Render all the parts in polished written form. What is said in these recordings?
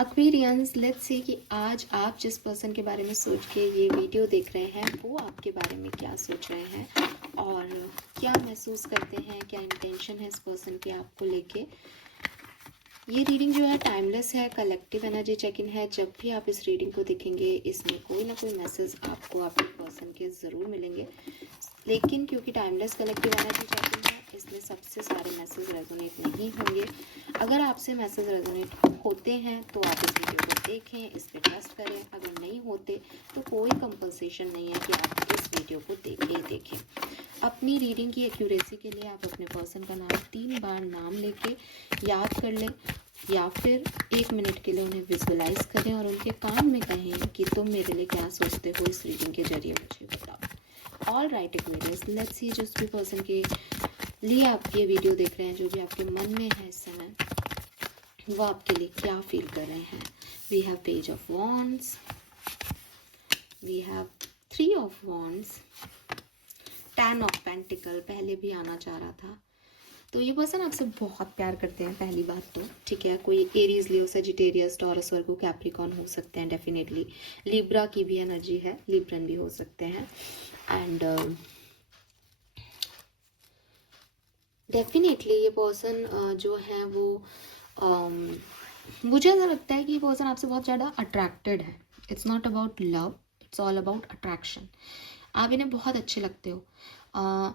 Aquarians, let's see कि आज आप जिस पर्सन के बारे में सोच के ये वीडियो देख रहे हैं वो आपके बारे में क्या सोच रहे हैं और क्या महसूस करते हैं, क्या इंटेंशन है इस पर्सन के आपको लेके। ये रीडिंग जो है टाइमलेस है, कलेक्टिव एनर्जी चेक इन है। जब भी आप इस रीडिंग को देखेंगे इसमें कोई ना कोई मैसेज आपको आपके पर्सन के ज़रूर मिलेंगे, लेकिन क्योंकि timeless collective energy check in है इसमें सबसे सारे मैसेज रेजोनेट नहीं होंगे। अगर आपसे मैसेज रेजोनेट होते हैं तो आप इस वीडियो को देखें, इस पर ट्रस्ट करें। अगर नहीं होते तो कोई कंपल्सेशन नहीं है कि आप इस वीडियो को देखें। अपनी रीडिंग की एक्यूरेसी के लिए आप अपने पर्सन का नाम 3 बार नाम लेके याद कर लें या फिर 1 मिनट के लिए उन्हें विजुअलाइज करें और उनके कान में कहें कि तुम मेरे लिए क्या सोचते हो, इस रीडिंग के जरिए मुझे बताओ। All right Aquarius, let's see जिस भी पर्सन के लिए आप ये वीडियो देख रहे हैं, जो भी आपके मन में है इस समय, वो आपके लिए क्या फील कर रहे हैं। We have page of wands, we have 3 of wands, 10 of pentacle. पहले भी आना चाह रहा था। तो ये पर्सन आपसे बहुत प्यार करते हैं, पहली बात तो ठीक है। कोई एरीज, लियो, सजिटेरियस, टॉरस, वर्गो, कैप्रिकॉर्न हो सकते हैं डेफिनेटली। लिब्रा की भी एनर्जी है, लिब्रन भी हो सकते हैं। एंड डेफिनेटली ये पर्सन जो है वो मुझे ऐसा लगता है कि ये पर्सन आपसे बहुत ज़्यादा अट्रैक्टेड है। It's not about love, it's all about attraction. आप इन्हें बहुत अच्छे लगते हो।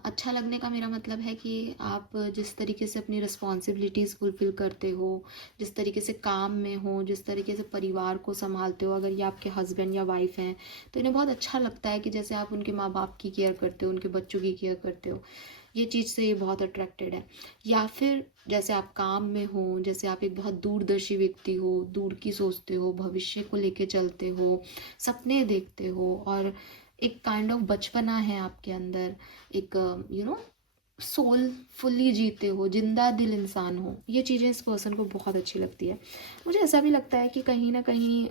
अच्छा लगने का मेरा मतलब है कि आप जिस तरीके से अपनी रिस्पॉन्सिबिलिटीज़ फुलफ़िल करते हो, जिस तरीके से काम में हो, जिस तरीके से परिवार को संभालते हो। अगर ये आपके हस्बैंड या वाइफ हैं तो इन्हें बहुत अच्छा लगता है कि जैसे आप उनके माँ बाप की केयर करते हो, उनके बच्चों की केयर करते हो। ये चीज़ से ये बहुत अट्रैक्टेड है। या फिर जैसे आप काम में हो, जैसे आप एक बहुत दूरदर्शी व्यक्ति हो, दूर की सोचते हो, भविष्य को लेके चलते हो, सपने देखते हो और एक काइंड ऑफ बचपना है आपके अंदर, एक सोल फुल्ली जीते हो, जिंदा दिल इंसान हो। ये चीज़ें इस पर्सन को बहुत अच्छी लगती है। मुझे ऐसा भी लगता है कि कहीं ना कहीं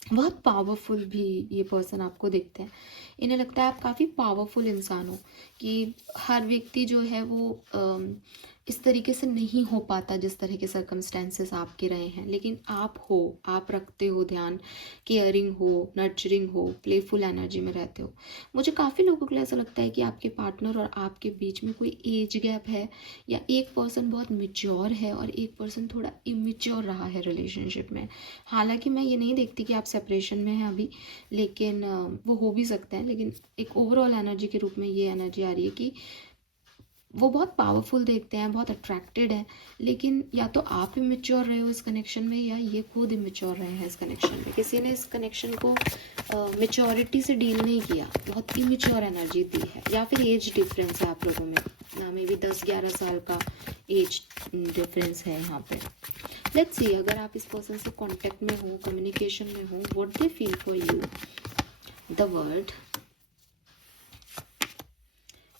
बहुत पावरफुल भी ये पर्सन आपको देखते हैं। इन्हें लगता है आप काफ़ी पावरफुल इंसान हो, कि हर व्यक्ति जो है वो इस तरीके से नहीं हो पाता जिस तरह के सर्कमस्टेंसेस आपके रहे हैं, लेकिन आप हो, आप रखते हो ध्यान, केयरिंग हो, नर्चरिंग हो, प्लेफुल एनर्जी में रहते हो। मुझे काफ़ी लोगों को ऐसा लगता है कि आपके पार्टनर और आपके बीच में कोई एज गैप है, या एक पर्सन बहुत मेच्योर है और एक पर्सन थोड़ा इमेच्योर रहा है रिलेशनशिप में। हालांकि मैं ये नहीं देखती कि आप सेपरेशन में हैं अभी, लेकिन वो हो भी सकता है। लेकिन एक ओवरऑल एनर्जी के रूप में ये एनर्जी आ रही है कि वो बहुत पावरफुल देखते हैं, बहुत अट्रैक्टेड है, लेकिन या तो आप इमेच्योर रहे हो इस कनेक्शन में या ये खुद इमेच्योर रहे हैं इस कनेक्शन में। किसी ने इस कनेक्शन को मेच्योरिटी से डील नहीं किया, बहुत इमेच्योर एनर्जी दी है। या फिर एज डिफरेंस है आप लोगों में ना, मे बी 10-11 साल का एज डिफरेंस है यहाँ पे। लेट्स सी, अगर आप इस पर्सन से कांटेक्ट में हो, कम्युनिकेशन में हो, what they feel for you. The word,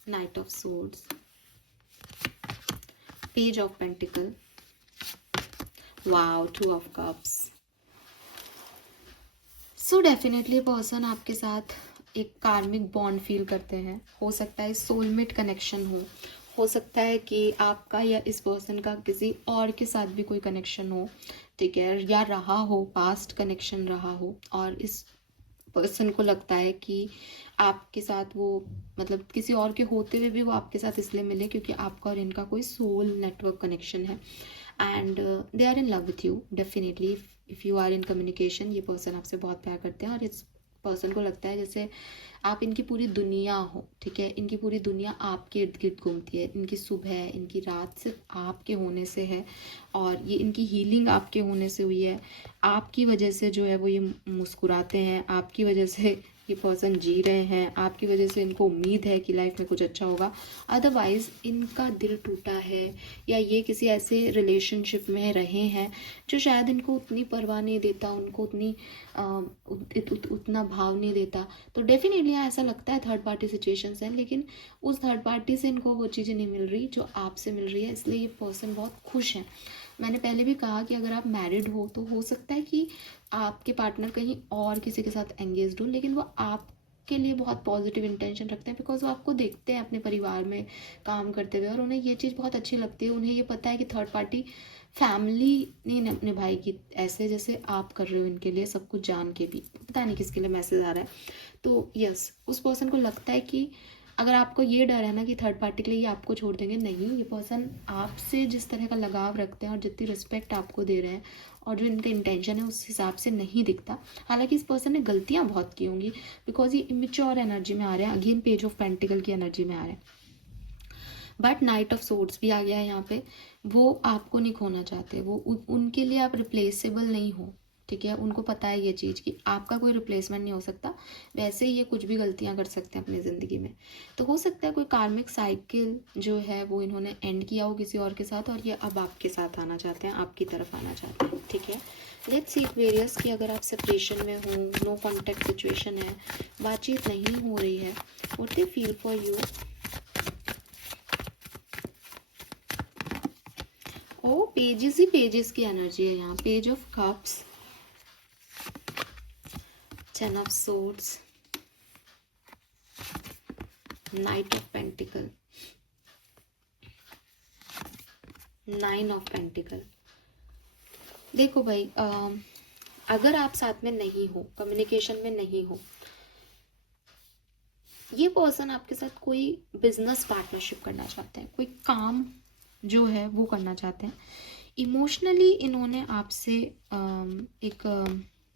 night of swords, page of pentacle, wow, 2 of cups. So definitely person आपके साथ एक कार्मिक बॉन्ड फील करते हैं। हो सकता है सोलमेट कनेक्शन हो सकता है कि आपका या इस पर्सन का किसी और के साथ भी कोई कनेक्शन हो, ठीक है, या रहा हो, पास्ट कनेक्शन रहा हो, और इस पर्सन को लगता है कि आपके साथ वो, मतलब किसी और के होते हुए भी वो आपके साथ इसलिए मिले क्योंकि आपका और इनका कोई सोल नेटवर्क कनेक्शन है। And they are in love with you definitely. If you are in communication, ये पर्सन आपसे बहुत प्यार करते हैं और इस पर्सन को लगता है जैसे आप इनकी पूरी दुनिया हो, ठीक है। इनकी पूरी दुनिया आपके इर्द गिर्द घूमती है। इनकी सुबह, इनकी रात सिर्फ आपके होने से है और ये इनकी हीलिंग आपके होने से हुई है। आपकी वजह से जो है वो ये मुस्कुराते हैं, आपकी वजह से ये पर्सन जी रहे हैं, आपकी वजह से इनको उम्मीद है कि लाइफ में कुछ अच्छा होगा। अदरवाइज़ इनका दिल टूटा है या ये किसी ऐसे रिलेशनशिप में रहे हैं जो शायद इनको उतनी परवाह नहीं देता, उनको उतनी उतना भाव नहीं देता। तो डेफिनेटली ऐसा लगता है थर्ड पार्टी सिचुएशंस हैं, लेकिन उस थर्ड पार्टी से इनको वो चीज़ें नहीं मिल रही जो आपसे मिल रही है, इसलिए ये पर्सन बहुत खुश हैं। मैंने पहले भी कहा कि अगर आप मैरिड हो तो हो सकता है कि आपके पार्टनर कहीं और किसी के साथ एंगेज्ड हो, लेकिन वो आपके लिए बहुत पॉजिटिव इंटेंशन रखते हैं, बिकॉज वो आपको देखते हैं अपने परिवार में काम करते हुए और उन्हें ये चीज़ बहुत अच्छी लगती है। उन्हें ये पता है कि थर्ड पार्टी फैमिली नहीं निभाएगी ऐसे जैसे आप कर रहे हो इनके लिए, सब कुछ जान के भी। पता नहीं किसके लिए मैसेज आ रहा है। तो यस, उस पर्सन को लगता है कि अगर आपको ये डर है ना कि थर्ड पार्टी के लिए ये आपको छोड़ देंगे, नहीं, ये पर्सन आपसे जिस तरह का लगाव रखते हैं और जितनी रिस्पेक्ट आपको दे रहे हैं और जो इनका इंटेंशन है उस हिसाब से नहीं दिखता। हालांकि इस पर्सन ने गलतियां बहुत की होंगी, बिकॉज ये इमेच्योर एनर्जी में आ रहे हैं। अगेन पेज ऑफ पेंटिकल की एनर्जी में आ रहे हैं, बट नाइट ऑफ सोर्ड्स भी आ गया है यहाँ पे। वो आपको नहीं खोना चाहते, वो उनके लिए आप रिप्लेसेबल नहीं हो, ठीक है। उनको पता है ये चीज़ कि आपका कोई रिप्लेसमेंट नहीं हो सकता। वैसे ही ये कुछ भी गलतियां कर सकते हैं अपनी ज़िंदगी में। तो हो सकता है कोई कार्मिक साइकिल जो है वो इन्होंने एंड किया हो किसी और के साथ, और ये अब आपके साथ आना चाहते हैं, आपकी तरफ आना चाहते हैं, ठीक है। लेट्स सी एक्वेरियस कि अगर आप सेपरेशन में हो, नो कॉन्टेक्ट सिचुएशन है, बातचीत नहीं हो रही है, what they feel for you. Oh pages ही पेजेस की एनर्जी है यहाँ। Page of cups, 10 of swords, knight of pentacle, 9 of pentacle. देखो भाई, अगर आप साथ में नहीं हो, कम्युनिकेशन में नहीं हो, ये पर्सन आपके साथ कोई बिजनेस पार्टनरशिप करना चाहते हैं, कोई काम जो है वो करना चाहते हैं। इमोशनली इन्होंने आपसे एक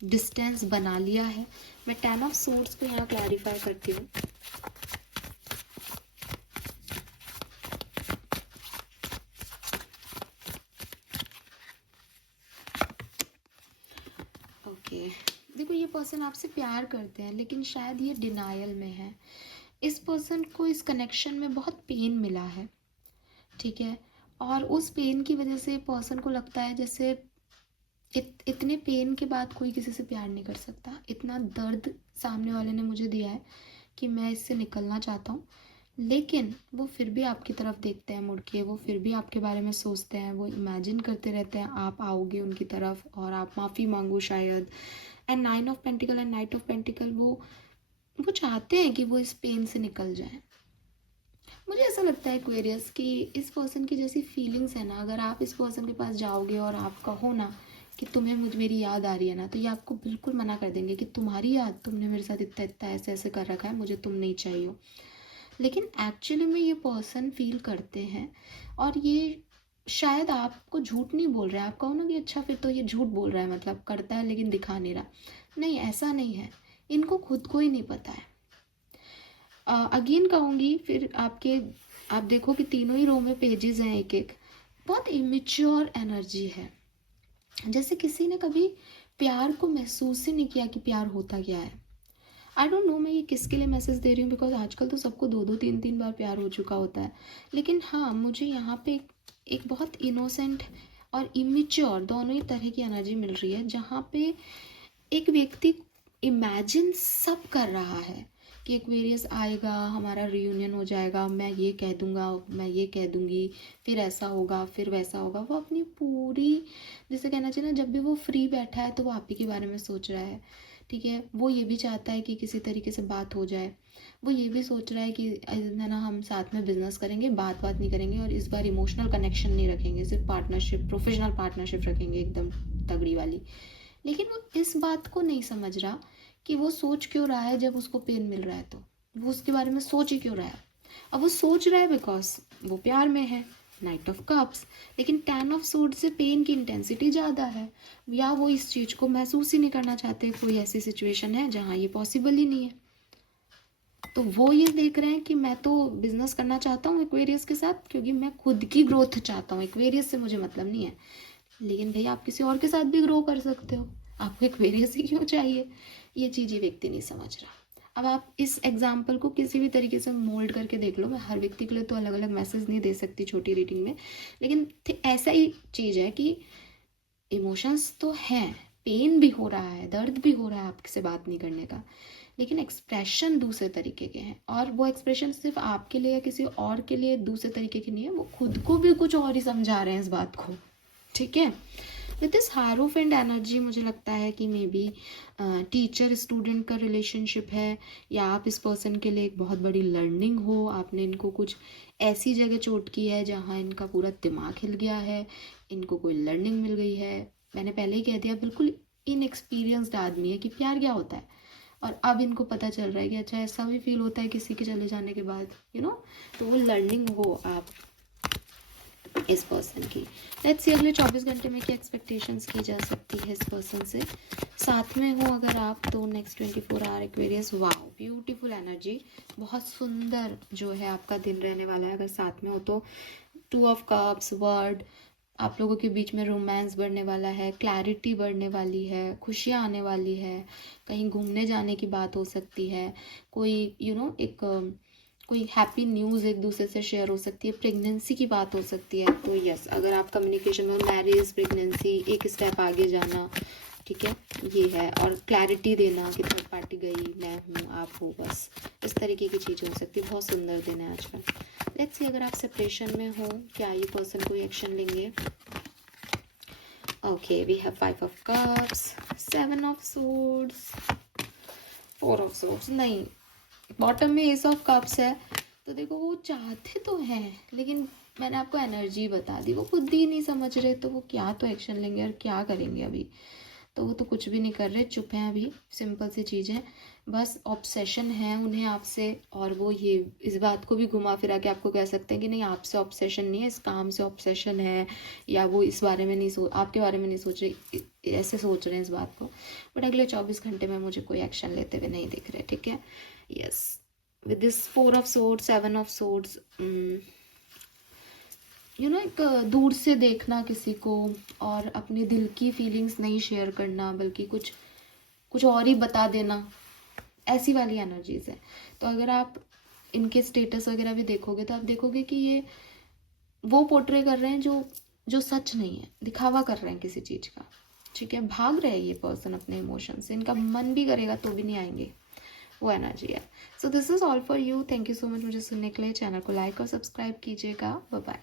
डिस्टेंस बना लिया है। मैं 10 ऑफ सोर्ड्स को यहाँ क्लैरिफाई करती हूँ। ओके, देखो ये पर्सन आपसे प्यार करते हैं, लेकिन शायद ये डिनायल में है। इस पर्सन को इस कनेक्शन में बहुत पेन मिला है, ठीक है। और उस पेन की वजह से पर्सन को लगता है जैसे इतने पेन के बाद कोई किसी से प्यार नहीं कर सकता। इतना दर्द सामने वाले ने मुझे दिया है कि मैं इससे निकलना चाहता हूँ, लेकिन वो फिर भी आपकी तरफ देखते हैं मुड़ के, वो फिर भी आपके बारे में सोचते हैं, वो इमेजिन करते रहते हैं आप आओगे उनकी तरफ और आप माफ़ी मांगो शायद। And 9 of pentacle and night of pentacle, वो चाहते हैं कि वो इस पेन से निकल जाए। मुझे ऐसा लगता है एक्वेरियस कि इस पर्सन की जैसी फीलिंग्स है ना, अगर आप इस पर्सन के पास जाओगे और आप कहो ना कि तुम्हें मेरी याद आ रही है ना, तो ये आपको बिल्कुल मना कर देंगे कि तुम्हारी याद, तुमने मेरे साथ इतना इतना ऐसे ऐसे कर रखा है, मुझे तुम नहीं चाहिए हो। लेकिन एक्चुअली में ये पर्सन फील करते हैं, और ये शायद आपको झूठ नहीं बोल रहा है। आप कहो ना कि अच्छा फिर तो ये झूठ बोल रहा है, मतलब करता है लेकिन दिखा नहीं रहा। नहीं, ऐसा नहीं है, इनको खुद को ही नहीं पता है। अगेन कहूँगी फिर आप देखो कि तीनों ही रो में पेजेस हैं एक एक। बहुत इमेच्योर एनर्जी है, जैसे किसी ने कभी प्यार को महसूस ही नहीं किया कि प्यार होता क्या है। आई डोंट नो मैं ये किसके लिए मैसेज दे रही हूँ, बिकॉज आजकल तो सबको 2-2 3-3 बार प्यार हो चुका होता है। लेकिन हाँ, मुझे यहाँ पे एक बहुत इनोसेंट और इमेच्योर दोनों ही तरह की एनर्जी मिल रही है, जहाँ पे एक व्यक्ति इमेजिन सब कर रहा है कि एक्वेरियस आएगा, हमारा रियूनियन हो जाएगा, मैं ये कह दूंगा, मैं ये कह दूंगी, फिर ऐसा होगा, फिर वैसा होगा। वो अपनी पूरी, जैसे कहना चाहिए ना, जब भी वो फ्री बैठा है तो वो आप ही के बारे में सोच रहा है, ठीक है। वो ये भी चाहता है कि किसी तरीके से बात हो जाए। वो ये भी सोच रहा है कि है ना, हम साथ में बिजनेस करेंगे, बात नहीं करेंगे, और इस बार इमोशनल कनेक्शन नहीं रखेंगे, सिर्फ पार्टनरशिप, प्रोफेशनल पार्टनरशिप रखेंगे एकदम तगड़ी वाली। लेकिन वो इस बात को नहीं समझ रहा कि वो सोच क्यों रहा है। जब उसको पेन मिल रहा है तो वो उसके बारे में सोच ही क्यों रहा है। अब वो सोच रहा है बिकॉज वो प्यार में है, नाइट ऑफ कप्स। लेकिन 10 ऑफ सूट से पेन की इंटेंसिटी ज़्यादा है, या वो इस चीज़ को महसूस ही नहीं करना चाहते। कोई ऐसी सिचुएशन है जहाँ ये पॉसिबल ही नहीं है, तो वो ये देख रहे हैं कि मैं तो बिजनेस करना चाहता हूँ एक्वेरियस के साथ, क्योंकि मैं खुद की ग्रोथ चाहता हूँ, एक्वेरियस से मुझे मतलब नहीं है। लेकिन भाई आप किसी और के साथ भी ग्रो कर सकते हो, आपको एक्वेरियस ही क्यों चाहिए। ये चीज़ ये व्यक्ति नहीं समझ रहा। अब आप इस एग्जाम्पल को किसी भी तरीके से मोल्ड करके देख लो। मैं हर व्यक्ति के लिए तो अलग अलग मैसेज नहीं दे सकती छोटी रीडिंग में, लेकिन ऐसा ही चीज़ है कि इमोशंस तो हैं, पेन भी हो रहा है, दर्द भी हो रहा है आपसे बात नहीं करने का, लेकिन एक्सप्रेशन दूसरे तरीके के हैं। और वो एक्सप्रेशन सिर्फ आपके लिए या किसी और के लिए दूसरे तरीके की नहीं है, वो खुद को भी कुछ और ही समझा रहे हैं इस बात को, ठीक है। विद दिस हारोफेंट एनर्जी मुझे लगता है कि मे बी टीचर स्टूडेंट का रिलेशनशिप है, या आप इस पर्सन के लिए एक बहुत बड़ी लर्निंग हो, आपने इनको कुछ ऐसी जगह चोट की है जहाँ इनका पूरा दिमाग हिल गया है, इनको कोई लर्निंग मिल गई है। मैंने पहले ही कह दिया, बिल्कुल इनएक्सपीरियंस्ड आदमी है कि प्यार क्या होता है, और अब इनको पता चल रहा है कि अच्छा ऐसा भी फील होता है किसी के चले जाने के बाद, तो वो लर्निंग हो आप इस पर्सन की। लेट्स सी अगले 24 घंटे में क्या एक्सपेक्टेशंस की जा सकती है इस पर्सन से। साथ में हो अगर आप तो next 24 hour Aquarius, wow beautiful energy, बहुत सुंदर जो है आपका दिन रहने वाला है अगर साथ में हो तो। 2 ऑफ कप्स, वर्ड, आप लोगों के बीच में रोमांस बढ़ने वाला है, क्लैरिटी बढ़ने वाली है, खुशियाँ आने वाली है, कहीं घूमने जाने की बात हो सकती है, कोई एक कोई हैप्पी न्यूज़ एक दूसरे से शेयर हो सकती है, प्रेगनेंसी की बात हो सकती है। तो यस, अगर आप कम्युनिकेशन में मैरिज, प्रेगनेंसी, एक स्टेप आगे जाना, ठीक है, ये है। और क्लैरिटी देना कि थर्ड पार्टी गई, मैं हूँ, आप हो, बस इस तरीके की चीज़ हो सकती है। बहुत सुंदर दिन है आज का। लेट्स सी अगर आप सेपरेशन में हो, क्या ये पर्सन कोई एक्शन लेंगे। Okay, we have 5 of cups, 7 of swords, 4 of swords. नहीं, बॉटम में एस ऑफ कप्स है, तो देखो वो चाहते तो हैं, लेकिन मैंने आपको एनर्जी बता दी, वो खुद ही नहीं समझ रहे, तो वो क्या तो एक्शन लेंगे और क्या करेंगे अभी। तो वो तो कुछ भी नहीं कर रहे, चुप हैं अभी। सिंपल सी चीज़ है, बस ऑब्सेशन है उन्हें आपसे, और वो ये इस बात को भी घुमा फिरा के आपको कह सकते हैं कि नहीं आपसे ऑब्सेशन नहीं है, इस काम से ऑब्सेशन है, या वो इस बारे में नहीं आपके बारे में नहीं सोच रहे, ऐसे सोच रहे हैं इस बात को। बट अगले 24 घंटे में मुझे कोई एक्शन लेते हुए नहीं दिख रहे, ठीक है। Yes, with this 4 of swords, 7 of swords, एक दूर से देखना किसी को और अपने दिल की फीलिंग्स नहीं शेयर करना, बल्कि कुछ और ही बता देना, ऐसी वाली एनर्जीज है। तो अगर आप इनके स्टेटस वगैरह भी देखोगे तो आप देखोगे कि ये वो पोर्ट्रे कर रहे हैं जो सच नहीं है, दिखावा कर रहे हैं किसी चीज़ का, ठीक है। भाग रहे हैं ये पर्सन अपने इमोशन से, इनका मन भी करेगा तो भी नहीं आएंगे, वो एनर्जी है। So this is all for you. Thank you so much मुझे सुनने के लिए। चैनल को लाइक और सब्सक्राइब कीजिएगा। Bye bye.